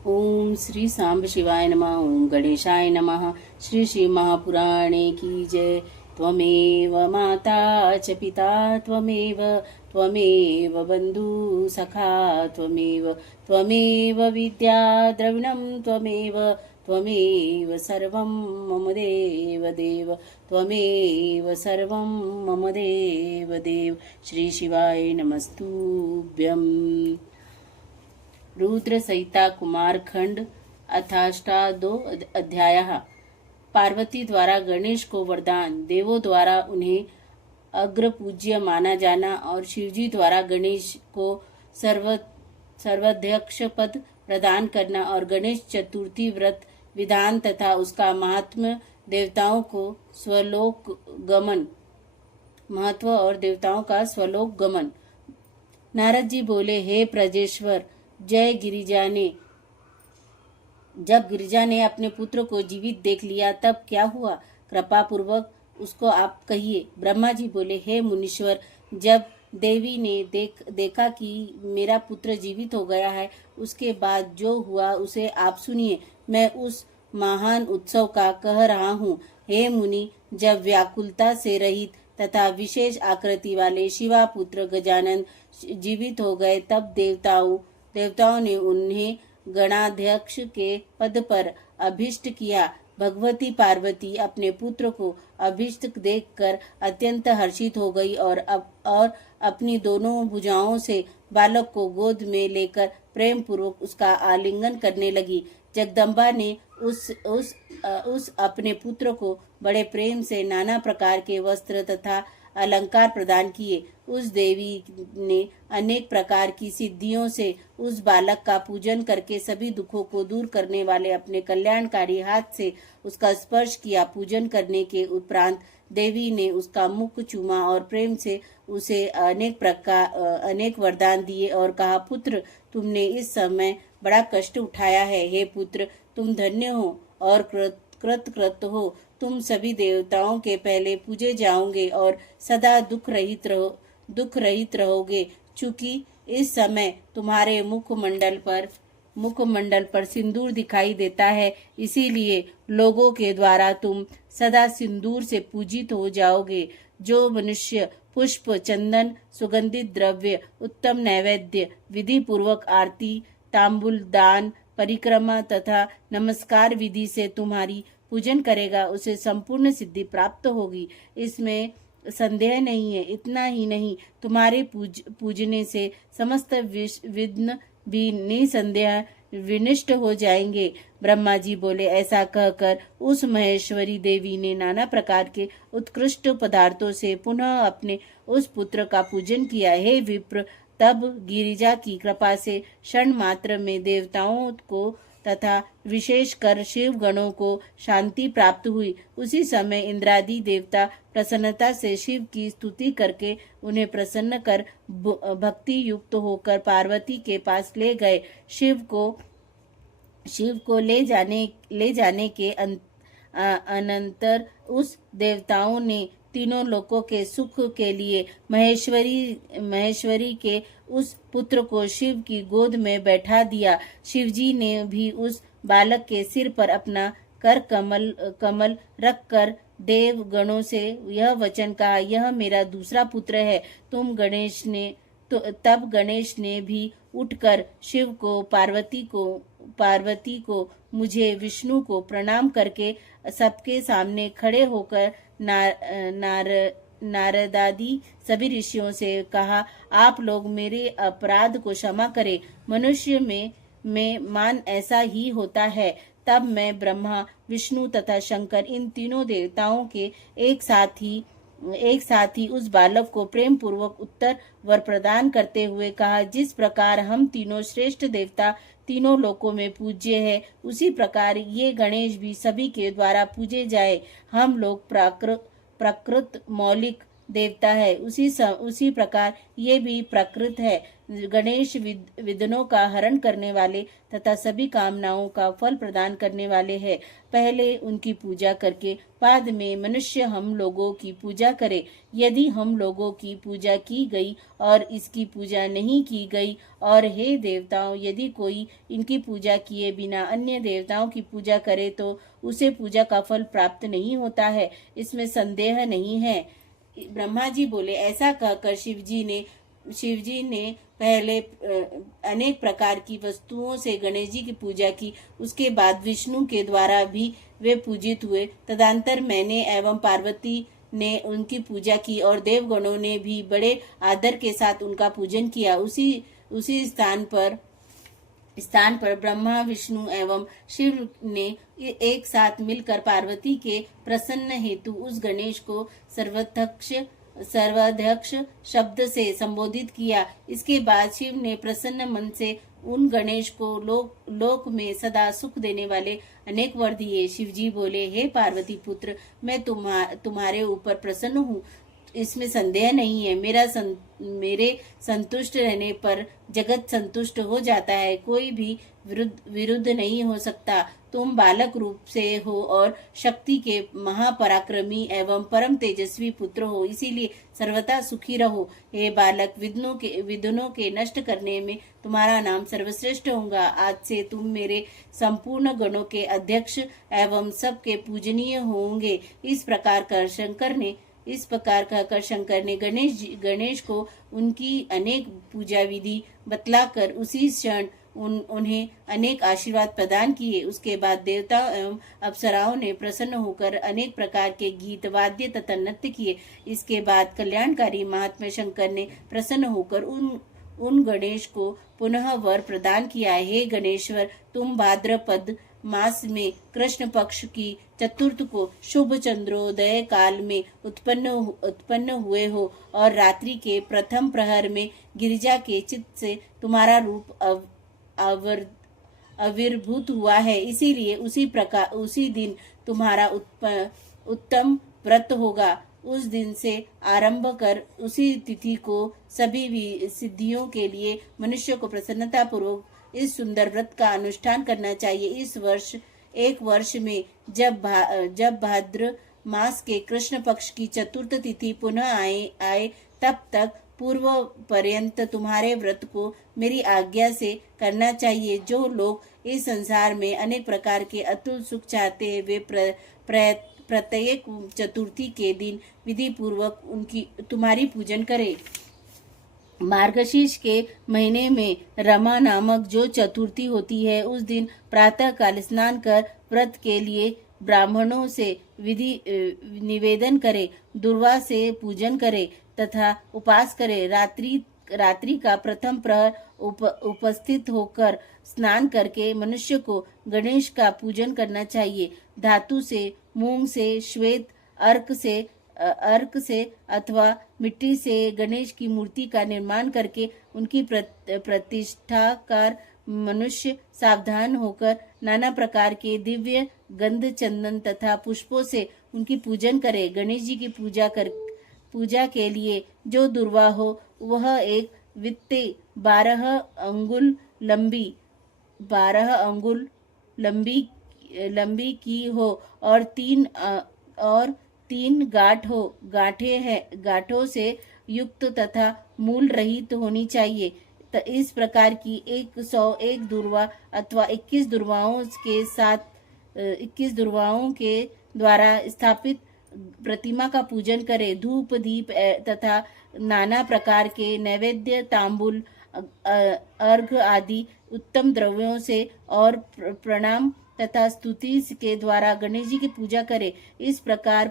ओम श्री सांब शिवाय नमः। ओम गणेशाय नमः। श्री श्री महापुराणे की जय। त्वमेव माता च पिता त्वमेव त्वमेव बंधु सखा त्वमेव त्वमेव विद्या द्रविणं त्वमेव त्वमेव सर्वं मम देव देव त्वमेव सर्वं मम देव देव। श्री शिवाय नमस्तुभ्यं। रुद्र संहिता कुमार खंड अथाष्टादो अध्याय। पार्वती द्वारा गणेश को वरदान, देवों द्वारा उन्हें अग्र पूज्य माना जाना और शिवजी द्वारा गणेश को सर्वाध्यक्ष पद प्रदान करना और गणेश चतुर्थी व्रत विधान तथा उसका महात्म्य, देवताओं को स्वलोक गमन महत्व और देवताओं का स्वलोक गमन। नारद जी बोले, हे प्रजेश्वर, जब गिरिजा ने अपने पुत्र को जीवित देख लिया तब क्या हुआ? कृपा पूर्वक उसको आप कहिए। ब्रह्मा जी बोले, हे मुनीश्वर, जब देवी ने देखा कि मेरा पुत्र जीवित हो गया है, उसके बाद जो हुआ उसे आप सुनिए। मैं उस महान उत्सव का कह रहा हूँ। हे मुनि, जब व्याकुलता से रहित तथा विशेष आकृति वाले शिवा पुत्र गजानन जीवित हो गए, तब देवताओं ने उन्हें गणाध्यक्ष के पद पर अभिष्ट किया। भगवती पार्वती अपने पुत्र को अभिष्ट देखकर अत्यंत हर्षित हो गई और अपनी दोनों भुजाओं से बालक को गोद में लेकर प्रेम पूर्वक उसका आलिंगन करने लगी। जगदम्बा ने उस अपने पुत्र को बड़े प्रेम से नाना प्रकार के वस्त्र तथा अलंकार प्रदान किए। उस देवी ने अनेक प्रकार की सिद्धियों से उस बालक का पूजन करके सभी दुखों को दूर करने वाले अपने कल्याणकारी हाथ से उसका स्पर्श किया। पूजन करने के उपरांत देवी ने उसका मुख चूमा और प्रेम से उसे अनेक वरदान दिए और कहा, पुत्र, तुमने इस समय बड़ा कष्ट उठाया है। हे पुत्र, तुम धन्य हो और कृत हो। तुम सभी देवताओं के पहले पूजे जाओगे और सदा दुख रहित रहोगे। चूंकि इस समय तुम्हारे मुखमंडल पर सिंदूर दिखाई देता है, इसीलिए लोगों के द्वारा तुम सदा सिंदूर से पूजित हो जाओगे। जो मनुष्य पुष्प, चंदन, सुगंधित द्रव्य, उत्तम नैवेद्य, विधि पूर्वक आरती, तांबूल दान, परिक्रमा तथा नमस्कार विधि से तुम्हारी पूजन करेगा, उसे संपूर्ण सिद्धि प्राप्त होगी, इसमें संदेह नहीं है। इतना ही नहीं, तुम्हारे पूजने से समस्त विघ्न भी निसंदेह विनष्ट हो जाएंगे। ब्रह्मा जी बोले, ऐसा कहकर उस महेश्वरी देवी ने नाना प्रकार के उत्कृष्ट पदार्थों से पुनः अपने उस पुत्र का पूजन किया। हे विप्र, तब गिरिजा की कृपा से क्षण मात्र में देवताओं को तथा विशेष कर शिव गणों को शांति प्राप्त हुई। उसी समय इंद्रादि देवता प्रसन्नता से शिव की स्तुति करके उन्हें प्रसन्न कर भक्ति युक्त होकर पार्वती के पास ले गए। शिव को ले जाने के अनंतर उस देवताओं ने तीनों लोकों के सुख के लिए महेश्वरी के उस पुत्र को शिव की गोद में बैठा दिया। शिवजी ने भी उस बालक के सिर पर अपना कर कमल रखकर देव गणों से यह वचन कहा, यह मेरा दूसरा पुत्र है। तब गणेश ने भी उठकर शिव को, पार्वती को, मुझे, विष्णु को प्रणाम करके सबके सामने खड़े होकर नारदादि सभी ऋषियों से कहा, आप लोग मेरे अपराध को क्षमा करें। मनुष्य में मान ऐसा ही होता है। तब मैं ब्रह्मा, विष्णु तथा शंकर, इन तीनों देवताओं के एक साथ ही उस बालक को प्रेम पूर्वक उत्तर वर प्रदान करते हुए कहा, जिस प्रकार हम तीनों श्रेष्ठ देवता तीनों लोकों में पूज्य है, उसी प्रकार ये गणेश भी सभी के द्वारा पूजे जाए। हम लोग प्रकृत मौलिक देवता है, उसी प्रकार ये भी प्रकृत है। गणेश विघ्नों का हरण करने वाले तथा सभी कामनाओं का फल प्रदान करने वाले हैं। पहले उनकी पूजा करके बाद में मनुष्य हम लोगों की पूजा करे। यदि हम लोगों की पूजा की गई और इसकी पूजा नहीं की गई, और हे देवताओं, यदि कोई इनकी पूजा किए बिना अन्य देवताओं की पूजा करे तो उसे पूजा का फल प्राप्त नहीं होता है, इसमें संदेह नहीं है। ब्रह्मा जी बोले, ऐसा कहकर शिवजी ने पहले अनेक प्रकार की वस्तुओं से गणेश जी की पूजा की। उसके बाद विष्णु के द्वारा भी वे पूजित हुए। तदंतर मैंने एवं पार्वती ने उनकी पूजा की और देवगणों ने भी बड़े आदर के साथ उनका पूजन किया। उसी स्थान पर ब्रह्मा, विष्णु एवं शिव ने एक साथ मिलकर पार्वती के प्रसन्न हेतु उस गणेश को सर्वाध्यक्ष शब्द से संबोधित किया। इसके बाद शिव ने प्रसन्न मन से उन गणेश को लोक में सदा सुख देने वाले अनेक वर दिए। शिवजी बोले, हे पार्वती पुत्र, मैं तुम्हारे ऊपर प्रसन्न हूँ, इसमें संदेह नहीं है। मेरे संतुष्ट रहने पर जगत संतुष्ट हो जाता है, कोई भी विरुद्ध नहीं हो सकता। तुम बालक रूप से हो और शक्ति के महापराक्रमी एवं परम तेजस्वी पुत्र हो, इसीलिए सर्वथा सुखी रहो। हे बालक, विघ्नों के नष्ट करने में तुम्हारा नाम सर्वश्रेष्ठ होगा। आज से तुम मेरे संपूर्ण गणों के अध्यक्ष एवं सबके पूजनीय होंगे। इस प्रकार कहकर शंकर ने गणेश को उनकी अनेक पूजा विधि बतलाकर उसी क्षण उन्हें अनेक आशीर्वाद प्रदान किए। उसके बाद देवता एवं अप्सराओं ने प्रसन्न होकर अनेक प्रकार के गीत, वाद्य तथा नृत्य किए। इसके बाद कल्याणकारी महात्मा शंकर ने प्रसन्न होकर उन गणेश को पुनः वर प्रदान किया। हे गणेश्वर, तुम भाद्रपद मास में कृष्ण पक्ष की चतुर्थ को शुभ चंद्रोदय काल में उत्पन्न हुए हो और रात्रि के प्रथम प्रहर में गिरिजा के चित्त से तुम्हारा रूप आविर्भूत हुआ है। इसीलिए उसी दिन तुम्हारा उत्तम व्रत होगा। उस दिन से आरंभ कर उसी तिथि को सभी सिद्धियों के लिए मनुष्य को प्रसन्नता पूर्वक इस सुंदर व्रत का अनुष्ठान करना चाहिए। एक वर्ष में जब भाद्र मास के कृष्ण पक्ष की चतुर्थ तिथि पुनः आए तब तक पूर्व पर्यंत तुम्हारे व्रत को मेरी आज्ञा से करना चाहिए। जो लोग इस संसार में अनेक प्रकार के अतुल सुख चाहते हैं, वे प्रत्येक चतुर्थी के दिन विधि पूर्वक तुम्हारी पूजन करें। मार्गशीर्ष के महीने में रमा नामक जो चतुर्थी होती है, उस दिन प्रातः काल स्नान कर व्रत के लिए ब्राह्मणों से विधि निवेदन करे, दुर्वा से पूजन करे तथा उपास करे। रात्रि का प्रथम प्रहर उपस्थित होकर स्नान करके मनुष्य को गणेश का पूजन करना चाहिए। धातु से, मूंग से, श्वेत अर्क से अथवा मिट्टी से गणेश की मूर्ति का निर्माण करके उनकी प्रतिष्ठा कर मनुष्य सावधान होकर नाना प्रकार के दिव्य गंध, चंदन तथा पुष्पों से उनकी पूजन करे। गणेश जी की पूजा के लिए जो दुर्वा हो वह एक वित्ते 12 अंगुल लंबी की हो और तीन गांठों से युक्त तथा मूल रहित होनी चाहिए। इस प्रकार की 101 दुर्वा अथवा 21 दुर्वाओं के द्वारा स्थापित प्रतिमा का पूजन करे। धूप, दीप तथा नाना प्रकार के नैवेद्य, तांबूल, अर्घ आदि उत्तम द्रव्यों से और प्रणाम तथा स्तुति के द्वारा गणेश जी की पूजा करे। इस प्रकार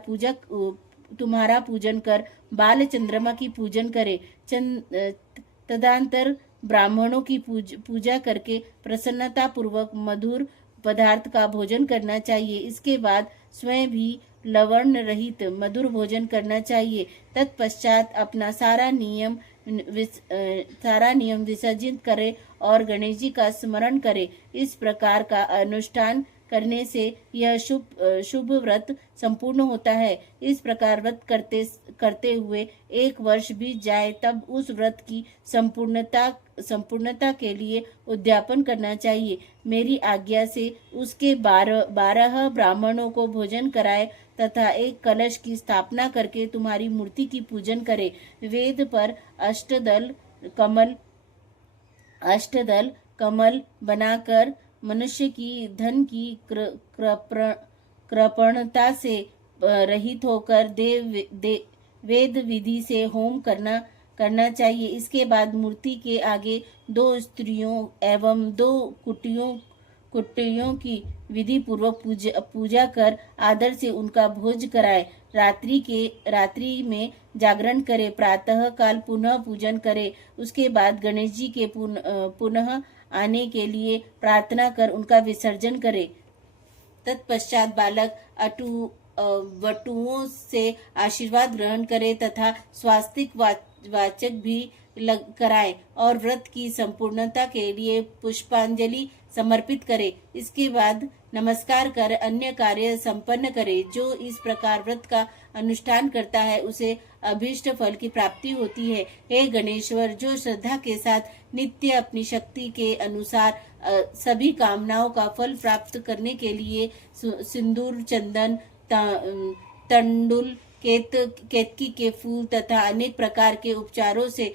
तुम्हारा पूजन कर बाल चंद्रमा की पूजन करे। तदंतर ब्राह्मणों की पूजा करके प्रसन्नता पूर्वक मधुर पदार्थ का भोजन करना चाहिए। इसके बाद स्वयं भी लवण रहित मधुर भोजन करना चाहिए। तत्पश्चात अपना सारा नियम विसर्जित करे और गणेश जी का स्मरण करे। इस प्रकार का अनुष्ठान करने से यह शुभ व्रत संपूर्ण होता है। इस प्रकार व्रत करते हुए 1 वर्ष बीत जाए तब उस व्रत की संपूर्णता के लिए उद्यापन करना चाहिए। मेरी आज्ञा से उसके 12 ब्राह्मणों को भोजन कराए तथा एक कलश की स्थापना करके तुम्हारी मूर्ति की पूजन करे। वेद पर अष्टदल कमल बनाकर मनुष्य की धन की कृपणता से रहित होकर वेद विधि से होम करना चाहिए। इसके बाद मूर्ति के आगे 2 स्त्रियों एवं 2 कुटियों की विधि पूर्वक पूजा कर आदर से उनका भोज कराए। रात्रि में जागरण करे, प्रातः काल पुनः पूजन करे। उसके बाद गणेश जी के पुनः आने के लिए प्रार्थना कर उनका विसर्जन करे। तत्पश्चात बालक वटुओं से आशीर्वाद ग्रहण करे तथा स्वास्तिक वाचक भी कराए और व्रत की संपूर्णता के लिए पुष्पांजलि समर्पित करे। इसके बाद नमस्कार कर अन्य कार्य संपन्न करे। जो इस प्रकार व्रत का अनुष्ठान करता है उसे अभीष्ट फल की प्राप्ति होती है। हे गणेश्वर, जो श्रद्धा के साथ नित्य अपनी शक्ति के अनुसार सभी कामनाओं का फल प्राप्त करने के लिए सिंदूर, चंदन, तंडुल, केतकी के फूल तथा अनेक प्रकार के उपचारों से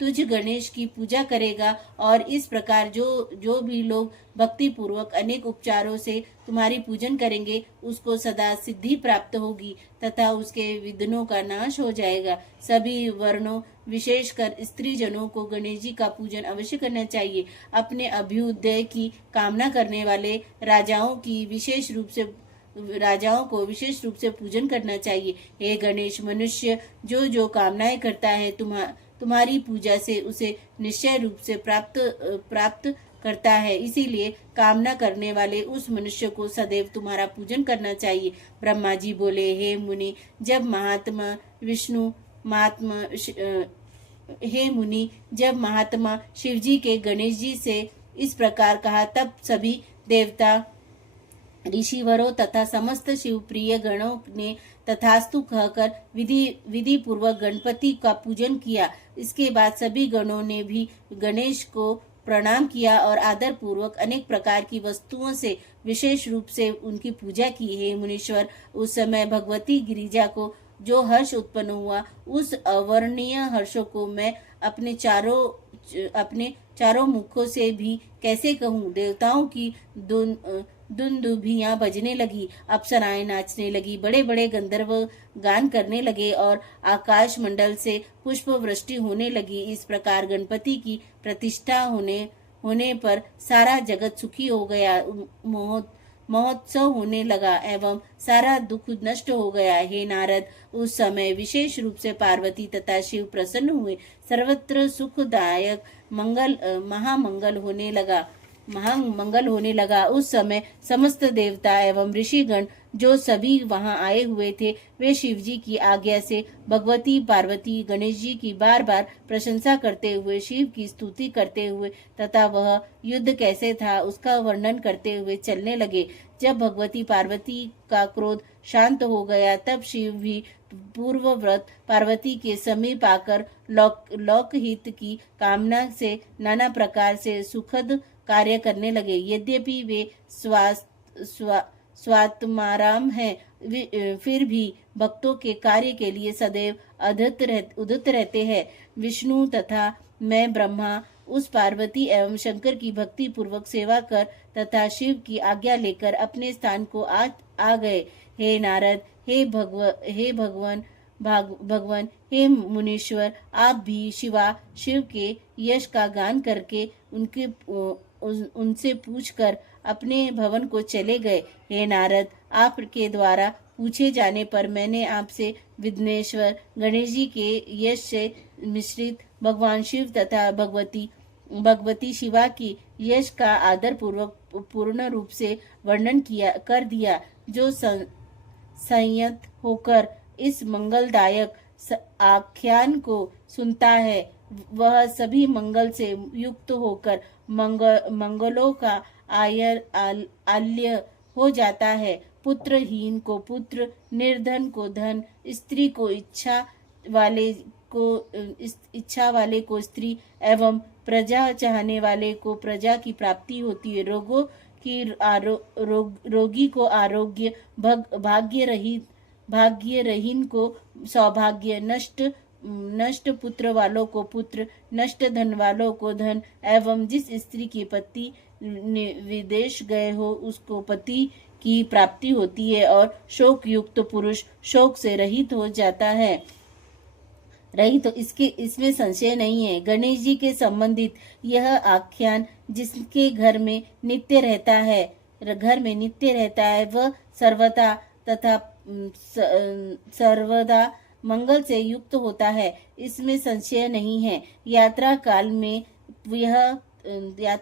तुझ गणेश की पूजा करेगा, और इस प्रकार जो भी लोग भक्ति पूर्वक अनेक उपचारों से तुम्हारी पूजन करेंगे उसको सदा सिद्धि प्राप्त होगी तथा उसके विघ्नों का नाश हो जाएगा। सभी वर्णों विशेषकर स्त्री जनों को गणेश जी का पूजन अवश्य करना चाहिए। अपने अभ्युदय की कामना करने वाले राजाओं को विशेष रूप से पूजन करना चाहिए। हे गणेश, मनुष्य जो कामनाएं करता है तुम्हारी पूजा से उसे निश्चय रूप से प्राप्त करता है। इसीलिए कामना करने वाले उस मनुष्य को सदैव तुम्हारा पूजन करना चाहिए। ब्रह्मा जी बोले, हे मुनि, जब महात्मा शिव जी के गणेश जी से इस प्रकार कहा, तब सभी देवता, ऋषिवरों तथा समस्त शिवप्रिय गणों ने तथास्तु कहकर विधि पूर्वक गणपति का पूजन किया। इसके बाद सभी गणों ने भी गणेश को प्रणाम किया और आदर पूर्वक अनेक प्रकार की वस्तुओं से विशेष रूप से उनकी पूजा की। हे मुनीश्वर, उस समय भगवती गिरिजा को जो हर्ष उत्पन्न हुआ, उस अवर्णनीय हर्षों को मैं अपने चारों मुखों से भी कैसे कहूँ। देवताओं की दुंदुभियां बजने लगी, अप्सराएं नाचने लगी, बड़े बड़े गंधर्व गान करने लगे और आकाश मंडल से पुष्प वृष्टि होने लगी। इस प्रकार गणपति की प्रतिष्ठा होने पर सारा जगत सुखी हो गया, महोत्सव होने लगा एवं सारा दुख नष्ट हो गया। हे नारद, उस समय विशेष रूप से पार्वती तथा शिव प्रसन्न हुए। सर्वत्र सुखदायक महामंगल होने लगा। उस समय समस्त देवता एवं ऋषिगण जो सभी वहां आए हुए थे, वे शिव जी की आज्ञा से भगवती पार्वती गणेश जी की बार बार प्रशंसा करते हुए, शिव की स्तुति करते हुए तथा वह युद्ध कैसे था उसका वर्णन करते हुए चलने लगे। जब भगवती पार्वती का क्रोध शांत हो गया, तब शिव भी पूर्वव्रत पार्वती के समीप आकर लोकहित की कामना से नाना प्रकार से सुखद कार्य करने लगे। यद्यपि वे स्वात्माराम हैं, फिर भी भक्तों के कार्य के लिए सदैव उदित रहते हैं। विष्णु तथा मैं ब्रह्मा उस पार्वती एवं शंकर की भक्ति पूर्वक सेवा कर तथा शिव की आज्ञा लेकर अपने स्थान को आ गए। हे नारद, हे भगवान, हे मुनीश्वर, आप भी शिव के यश का गान करके उनसे पूछकर अपने भवन को चले गए। हे नारद, आपके द्वारा पूछे जाने पर मैंने आपसे विघ्नेश्वर गणेश जी के यश से मिश्रित भगवान शिव तथा भगवती शिवा की यश का आदर पूर्वक पूर्ण रूप से वर्णन कर दिया। जो संयत होकर इस मंगलदायक आख्यान को सुनता है, वह सभी मंगल से युक्त होकर मंगलों का आल्य हो जाता है। पुत्रहीन को पुत्र, निर्धन को धन, स्त्री को इच्छा वाले इस इच्छा वाले को स्त्री एवं प्रजा चाहने वाले को प्रजा की प्राप्ति होती है। रोगी को आरोग्य, भाग्यहीन को सौभाग्य, नष्ट पुत्र वालों को पुत्र, नष्ट धन वालों को धन एवं जिस स्त्री के पति विदेश गए हो उसको पति की प्राप्ति होती है और शोक युक्त पुरुष शोक से रहित हो जाता है। तो इसमें संशय नहीं है। गणेश जी के संबंधित यह आख्यान जिसके घर में नित्य रहता है वह सर्वदा मंगल से युक्त होता है, इसमें संशय नहीं है। यात्रा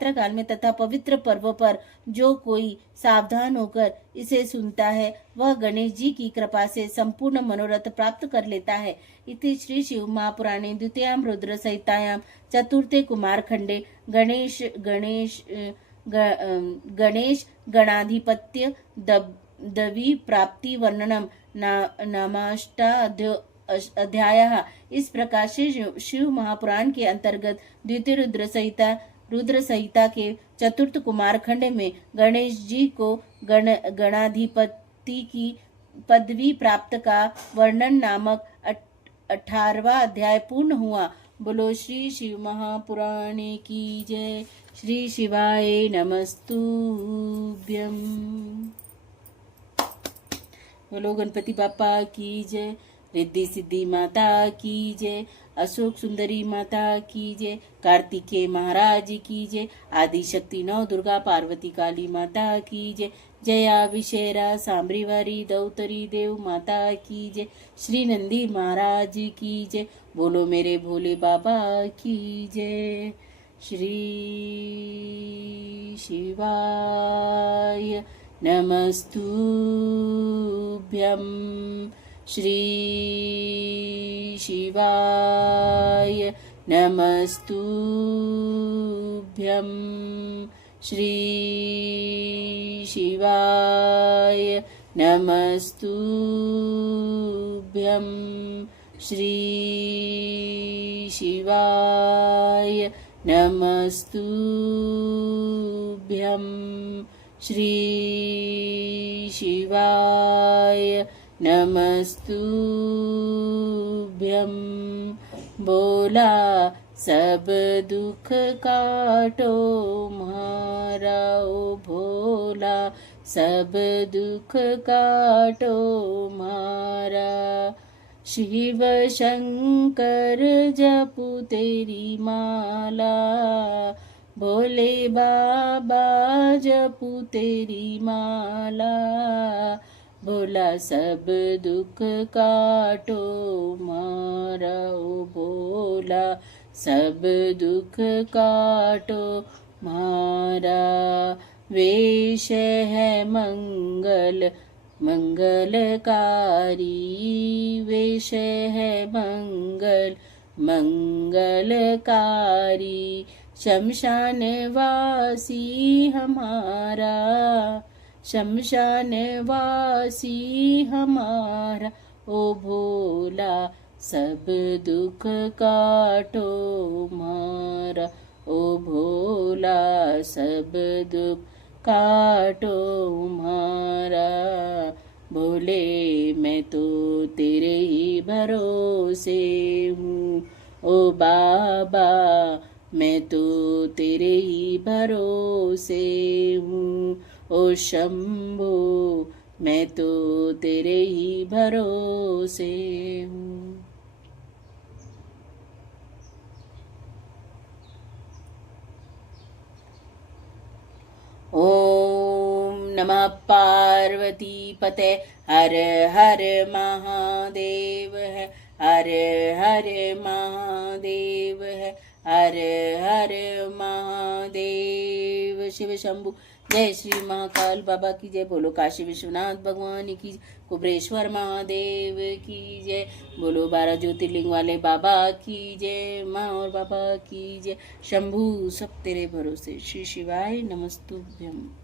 काल में तथा पवित्र पर्व पर जो कोई सावधान होकर इसे सुनता है वह गणेश जी की कृपा से संपूर्ण मनोरथ प्राप्त कर लेता है। इति श्री शिव महापुराणे द्वितीयां रुद्र संहितायां चतुर्थे कुमारखंडे गणेश गणाधिपत्य दवि प्राप्ति वर्णनम नामाष्टाध्यायः। इस प्रकार से शिव महापुराण के अंतर्गत द्वितीय रुद्र संहिता के चतुर्थ कुमारखंड में गणेश जी को गणाधिपति की पदवी प्राप्त का वर्णन नामक 18वां अध्याय पूर्ण हुआ। बोलो श्री शिव महापुराणे की जय। श्री शिवाय नमस्तुभ्यं। बोलो गणपति बापा की जय। रिद्धि सिद्धि माता की जय। अशोक सुंदरी माता की जय। कार्तिकेय महाराज की जय। आदि शक्ति नौ दुर्गा पार्वती काली माता की जय। जया विशेरा सांबरीवारी दौतरी देव माता की जय। श्री नंदी महाराज की जय। बोलो मेरे भोले बाबा की जय। श्री शिवाय नमस्तुभ्यं। श्री शिवाय नमस्तुभ्यं। श्री शिवाय नमस्तुभ्यं। श्री शिवाय नमस्तुभ्यं। श्री शिवाय नमस्तुभ्यं। बोला सब दुख काटो म्हारा ओ भोला, सब दुख काटो म्हारा। शिव शंकर जपू तेरी माला, भोले बाबा जपू तेरी माला। भोला सब दुख काटो म्हारा ओ भोला, सब दुख काटो म्हारा। वेश है मंगलकारी, वेश है मंगलकारी। शमशान वासी हमारा, शमशान वासी हमारा। ओ भोला सब दुख काटो म्हारा, ओ भोला सब दुख काटो म्हारा। भोले मैं तो तेरे ही भरोसे हूँ, ओ बाबा मैं तो तेरे ही भरोसे हूँ। ओ शंभो मैं तो तेरे ही भरोसे हूँ। ओम नमः पार्वती पते। हर हर महादेव है, हर हर महादेव है, हर हर महादेव। शिव शंभु। जय श्री महाकाल बाबा की जय। बोलो काशी विश्वनाथ भगवान की जय। कुबरेश्वर महादेव की जय। बोलो 12 ज्योतिर्लिंग वाले बाबा की जय। माँ और बाबा की जय। शंभु सब तेरे भरोसे। श्री शिवाय नमस्तुभ्यं।